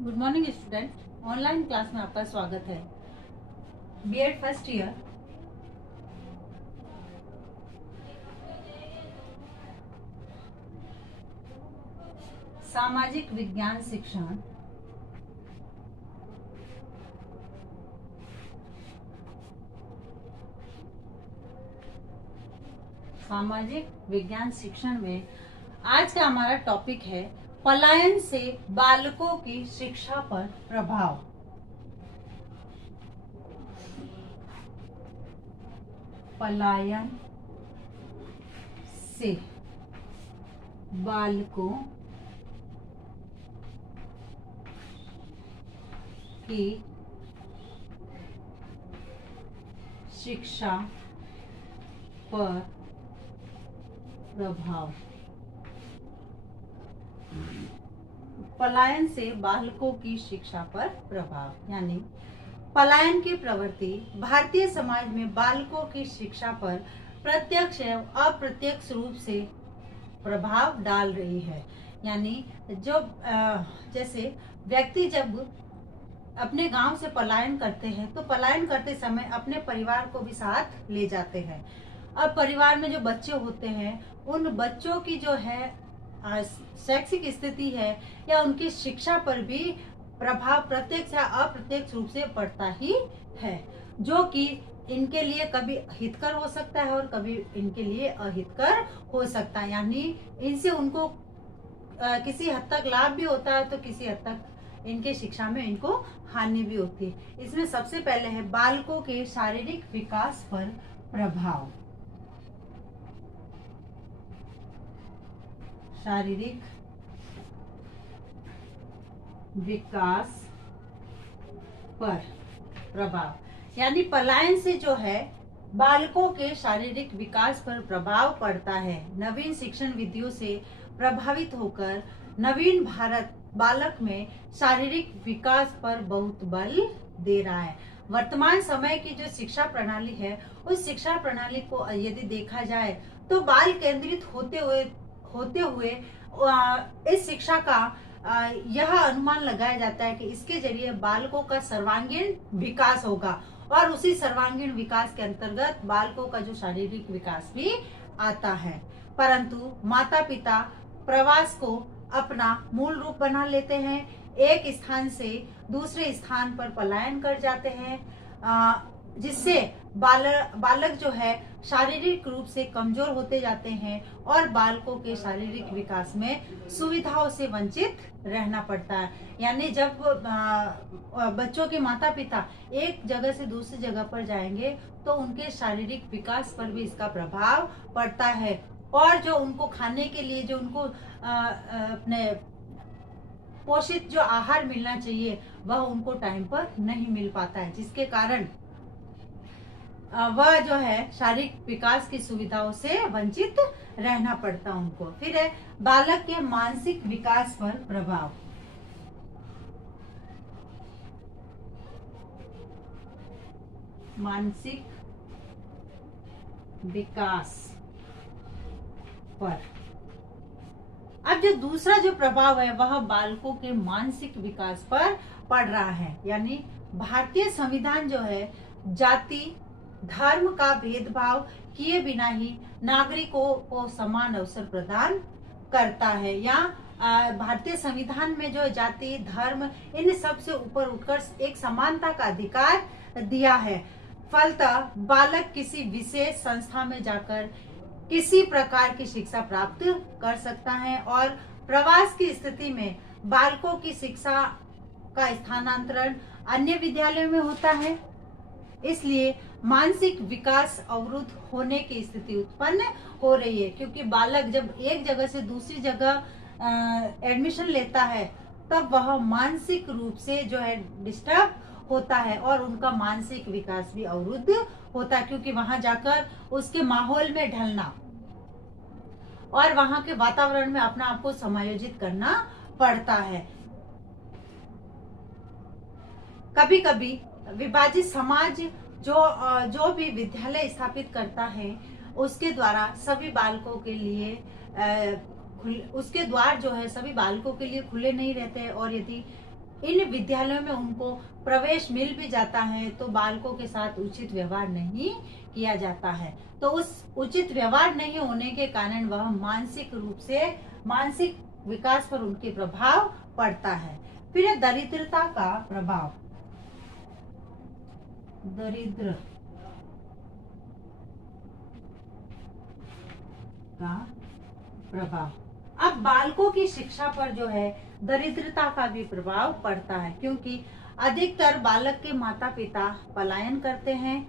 Good morning student. Online class में आपका स्वागत है। बीएड फर्स्ट ईयर सामाजिक विज्ञान शिक्षण में आज का हमारा टॉपिक है पलायन से बालकों की शिक्षा पर प्रभाव। पलायन से बालकों की शिक्षा पर प्रभाव। पलायन से बालकों की शिक्षा पर प्रभाव यानी पलायन की प्रवृत्ति भारतीय समाज में बालकों की शिक्षा पर प्रत्यक्ष एवं अप्रत्यक्ष रूप से प्रभाव डाल रही है। यानी जो जैसे व्यक्ति जब अपने गांव से पलायन करते हैं तो पलायन करते समय अपने परिवार को भी साथ ले जाते हैं। अब परिवार में जो बच्चे होते हैं उन बच्चों की जो है शैक्षिक स्थिति है या उनकी शिक्षा पर भी प्रभाव प्रत्यक्ष या अप्रत्यक्ष रूप से पड़ता ही है, जो कि इनके लिए कभी हितकर हो सकता है और कभी इनके लिए अहितकर हो सकता है। यानी इनसे उनको किसी हद तक लाभ भी होता है तो किसी हद तक इनके शिक्षा में इनको हानि भी होती है। इसमें सबसे पहले है बालकों के शारीरिक विकास पर प्रभाव। शारीरिक विकास पर प्रभाव यानी पलायन से जो है बालकों के शारीरिक विकास पर प्रभाव पड़ता है। नवीन शिक्षण विधियों से प्रभावित होकर नवीन भारत बालक में शारीरिक विकास पर बहुत बल दे रहा है। वर्तमान समय की जो शिक्षा प्रणाली है उस शिक्षा प्रणाली को यदि देखा जाए तो बाल केंद्रित होते हुए इस शिक्षा का यह अनुमान लगाया जाता है कि इसके जरिए बालकों का सर्वांगीण विकास होगा और उसी सर्वांगीण विकास के अंतर्गत बालकों का जो शारीरिक विकास भी आता है। परंतु माता पिता प्रवास को अपना मूल रूप बना लेते हैं, एक स्थान से दूसरे स्थान पर पलायन कर जाते हैं, जिससे बालक जो है शारीरिक रूप से कमजोर होते जाते हैं और बालकों के शारीरिक विकास में सुविधाओं से वंचित रहना पड़ता है। यानी जब बच्चों के माता पिता एक जगह से दूसरी जगह पर जाएंगे तो उनके शारीरिक विकास पर भी इसका प्रभाव पड़ता है और जो उनको खाने के लिए जो उनको अपने पोषित जो आहार मिलना चाहिए वह उनको टाइम पर नहीं मिल पाता है, जिसके कारण वह जो है शारीरिक विकास की सुविधाओं से वंचित रहना पड़ता उनको। फिर है बालक के मानसिक विकास पर प्रभाव। मानसिक विकास पर अब जो दूसरा जो प्रभाव है वह बालकों के मानसिक विकास पर पड़ रहा है। यानी भारतीय संविधान जो है जाति धर्म का भेदभाव किए बिना ही नागरिकों को समान अवसर प्रदान करता है। या भारतीय संविधान में जो जाति धर्म इन सब से ऊपर उठकर एक समानता का अधिकार दिया है। फलतः बालक किसी विशेष संस्था में जाकर किसी प्रकार की शिक्षा प्राप्त कर सकता है और प्रवास की स्थिति में बालकों की शिक्षा का स्थानांतरण अन्य विद्यालयों में होता है। इसलिए मानसिक विकास अवरुद्ध होने की स्थिति उत्पन्न हो रही है, क्योंकि बालक जब एक जगह से दूसरी जगह एडमिशन लेता है तब वह मानसिक रूप से जो है डिस्टर्ब होता है और उनका मानसिक विकास भी अवरुद्ध होता है, क्योंकि वहां जाकर उसके माहौल में ढलना और वहां के वातावरण में अपना आप को समायोजित करना पड़ता है। कभी कभी विभाजित समाज जो भी विद्यालय स्थापित करता है उसके द्वारा सभी बालकों के लिए उसके द्वार जो है सभी बालकों के लिए खुले नहीं रहते हैं और यदि इन विद्यालयों में उनको प्रवेश मिल भी जाता है तो बालकों के साथ उचित व्यवहार नहीं किया जाता है। तो उस उचित व्यवहार नहीं होने के कारण वह मानसिक विकास पर उनके प्रभाव पड़ता है। फिर है दरिद्रता का प्रभाव। दरिद्र का प्रभाव। अब बालकों की शिक्षा पर जो है दरिद्रता का भी प्रभाव पड़ता है, क्योंकि अधिकतर बालक के माता पिता पलायन करते हैं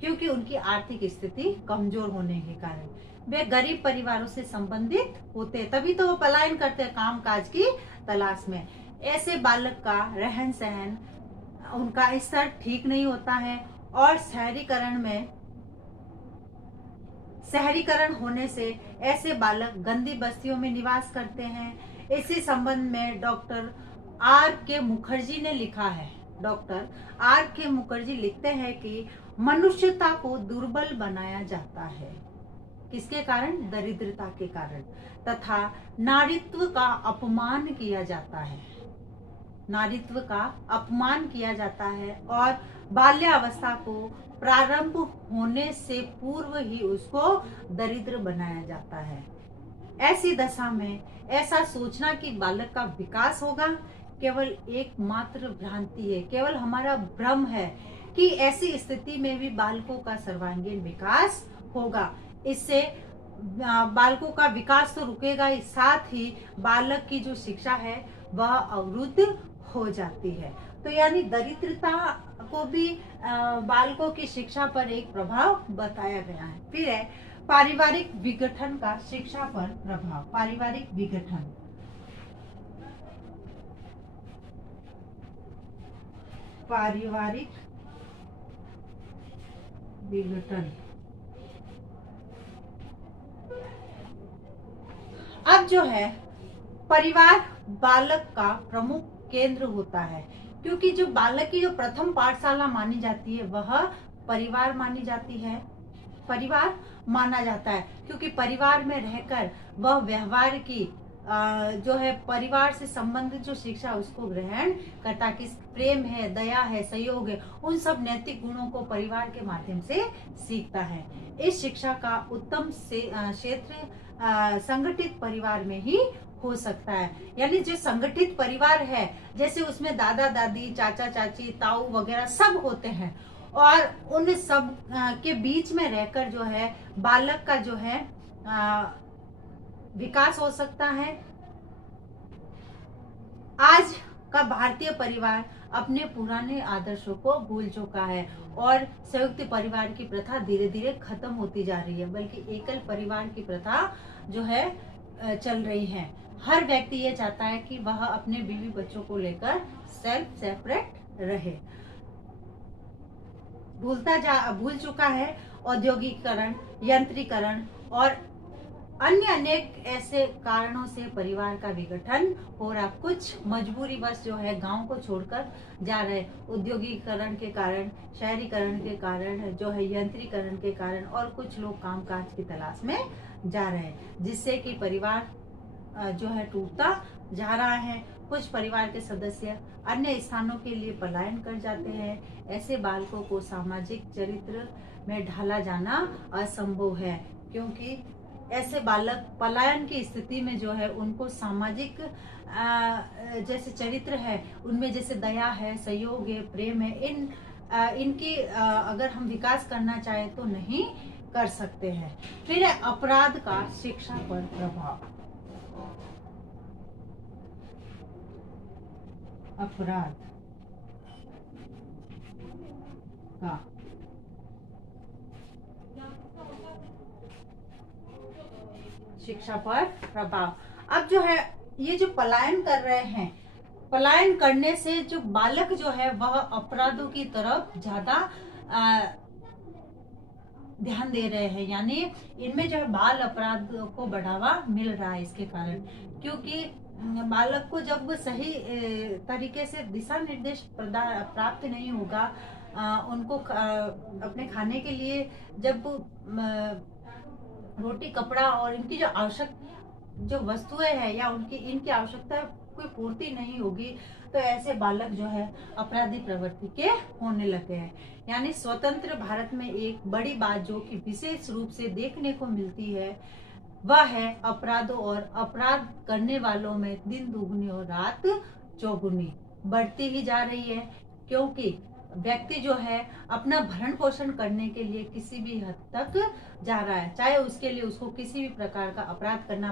क्योंकि उनकी आर्थिक स्थिति कमजोर होने के कारण। वे गरीब परिवारों से संबंधित होते हैं, तभी तो वो पलायन करते हैं काम काज की तलाश में। ऐसे बालक का रहन सहन, उनका स्तर ठीक नहीं होता है और शहरीकरण होने से ऐसे बालक गंदी बस्तियों में निवास करते हैं। इसी संबंध में डॉक्टर आर के मुखर्जी ने लिखा है। डॉक्टर आर के मुखर्जी लिखते हैं कि मनुष्यता को दुर्बल बनाया जाता है। किसके कारण? दरिद्रता के कारण। तथा नारीत्व का अपमान किया जाता है। नारीत्व का अपमान किया जाता है और बाल्यावस्था को प्रारंभ होने से पूर्व ही उसको दरिद्र बनाया जाता है। ऐसी दशा में ऐसा सोचना कि बालक का विकास होगा केवल एकमात्र भ्रांति है, केवल हमारा भ्रम है कि ऐसी स्थिति में भी बालकों का सर्वांगीण विकास होगा। इससे बालकों का विकास तो रुकेगा ही, साथ ही बालक की जो शिक्षा है वह अवरुद्ध हो जाती है। तो यानी दरिद्रता को भी बालकों की शिक्षा पर एक प्रभाव बताया गया है। फिर है पारिवारिक विघटन का शिक्षा पर प्रभाव। पारिवारिक विघटन। पारिवारिक विघटन। अब जो है परिवार बालक का प्रमुख केंद्र होता है, क्योंकि जो बालक की जो प्रथम पाठशाला मानी जाती है वह परिवार माना जाता है, क्योंकि परिवार में रहकर वह व्यवहार की जो है परिवार से संबंधित जो शिक्षा उसको ग्रहण करता, कि प्रेम है, दया है, सहयोग है, उन सब नैतिक गुणों को परिवार के माध्यम से सीखता है। इस शिक्षा का उत्तम क्षेत्र संगठित परिवार में ही हो सकता है। यानी जो संगठित परिवार है, जैसे उसमें दादा दादी, चाचा चाची, ताऊ वगैरह सब होते हैं और उन सब के बीच में रहकर जो है बालक का जो है विकास हो सकता है। आज का भारतीय परिवार अपने पुराने आदर्शों को भूल चुका है और संयुक्त परिवार की प्रथा धीरे धीरे खत्म होती जा रही है, बल्कि एकल परिवार की प्रथा जो है चल रही है। हर व्यक्ति ये चाहता है कि वह अपने बीवी बच्चों को लेकर सेल्फ सेपरेट रहे। भूल चुका है औद्योगिकरण, यंत्रीकरण और अन्य अनेक ऐसे कारणों से परिवार का विघटन हो रहा। कुछ मजबूरी बस जो है गांव को छोड़कर जा रहे, औद्योगिकरण के कारण, शहरीकरण के कारण, जो है यंत्रीकरण के कारण, और कुछ लोग कामकाज की तलाश में जा रहे हैं, जिससे कि परिवार जो है टूटता जा रहा है। कुछ परिवार के सदस्य अन्य स्थानों के लिए पलायन कर जाते हैं। ऐसे बालकों को सामाजिक चरित्र में ढाला जाना असंभव है, क्योंकि ऐसे बालक पलायन की स्थिति में जो है उनको सामाजिक जैसे चरित्र है उनमें जैसे दया है, सहयोग है, प्रेम है, इनकी अगर हम विकास करना चाहें तो नहीं कर सकते हैं। फिर है अपराध का शिक्षा पर प्रभाव। अपराध का शिक्षा पर प्रभाव। अब जो है ये जो पलायन कर रहे हैं, पलायन करने से जो बालक जो है वह अपराधों की तरफ ज्यादा ध्यान दे रहे हैं, यानी इनमें जो है बाल अपराध को बढ़ावा मिल रहा है इसके कारण, क्योंकि बालक को जब सही तरीके से दिशा निर्देश प्राप्त नहीं होगा, उनको अपने खाने के लिए जब रोटी, कपड़ा और इनकी जो आवश्यक जो वस्तुएं हैं या इनकी आवश्यकता कोई पूर्ति नहीं होगी, तो ऐसे बालक जो है अपराधी प्रवृत्ति के होने लगे हैं। यानी स्वतंत्र भारत में एक बड़ी बात जो कि विशेष रूप से देखने को मिलती है वह है अपराधों और अपराध करने वालों में दिन दुगनी और रात चौगुनी बढ़ती ही जा रही है, क्योंकि व्यक्ति जो है अपना भरण पोषण करने के लिए किसी भी हद तक जा रहा है, चाहे उसके लिए उसको किसी भी प्रकार का अपराध करना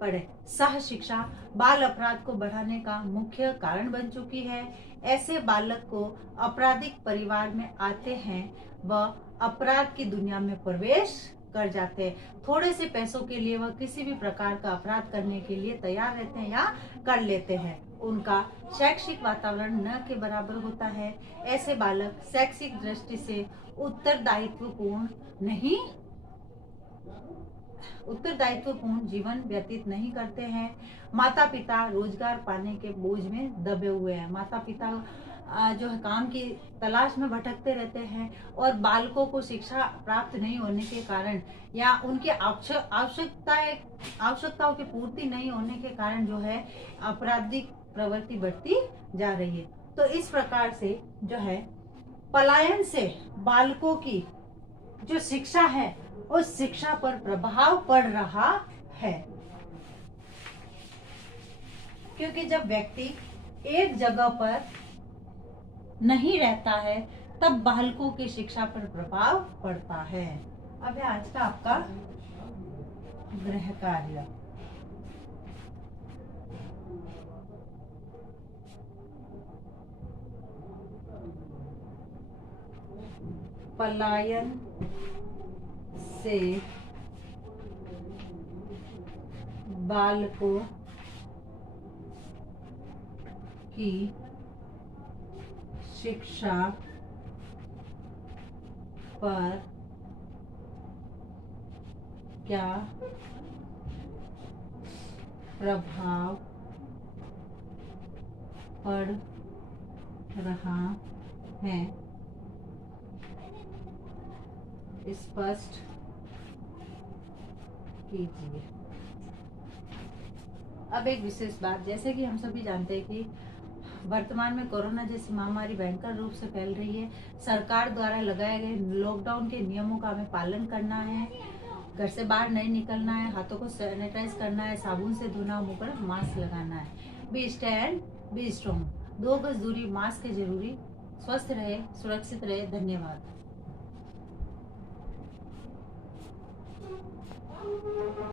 पड़े। सह शिक्षा बाल अपराध को बढ़ाने का मुख्य कारण बन चुकी है। ऐसे बालक को आपराधिक परिवार में आते हैं व अपराध की दुनिया में प्रवेश कर जाते हैं। थोड़े से पैसों के लिए वह किसी भी प्रकार का अपराध करने के लिए तैयार रहते हैं या कर लेते हैं। उनका शैक्षिक वातावरण न के बराबर होता है। ऐसे बालक शैक्षिक दृष्टि से उत्तरदायित्वपूर्ण जीवन व्यतीत नहीं करते हैं। माता पिता रोजगार पाने के बोझ में दबे हुए हैं। माता पिता जो है काम की तलाश में भटकते रहते हैं और बालकों को शिक्षा प्राप्त नहीं होने के कारण या उनकी आवश्यकताओं की पूर्ति नहीं होने के कारण जो है आपराधिक प्रवृत्ति बढ़ती जा रही है। तो इस प्रकार से जो है पलायन से बालकों की जो शिक्षा है उस शिक्षा पर प्रभाव पड़ रहा है, क्योंकि जब व्यक्ति एक जगह पर नहीं रहता है तब बालकों की शिक्षा पर प्रभाव पड़ता है। अब है आज का आपका गृह कार्य। पलायन से बालकों की शिक्षा पर क्या प्रभाव पड़ रहा है स्पष्ट कीजिए। अब एक विशेष बात, जैसे कि हम सभी जानते हैं कि वर्तमान में कोरोना जैसी महामारी भयंकर रूप से फैल रही है। सरकार द्वारा लगाए गए लॉकडाउन के नियमों का हमें पालन करना है। घर से बाहर नहीं निकलना है, हाथों को सैनिटाइज करना है, साबुन से धोना, मुंह पर मास्क लगाना है। B stand be strong. 2 गज दूरी, मास्क है जरूरी। स्वस्थ रहे, सुरक्षित रहे। धन्यवाद।